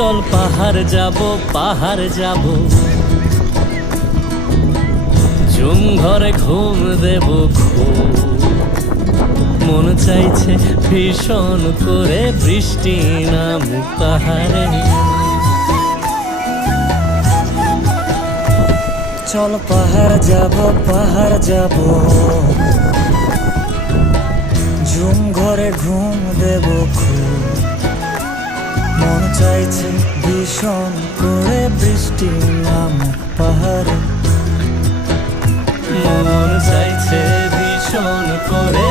চল পাহাড় যাব, পাহাড় যাব, ঝুম ঘরে ঘুম দেব খুব। মন চাইছে ভীষণ করে বৃষ্টি নামুক পাহাড়ে। চল পাহাড় যাব, পাহাড় যাব, ঝুম ঘরে ঘুম দেব খুব। মন চাইছে ভীষণ করে বৃষ্টি নামুক পাহাড়ে। মন চাইছে ভীষণ করে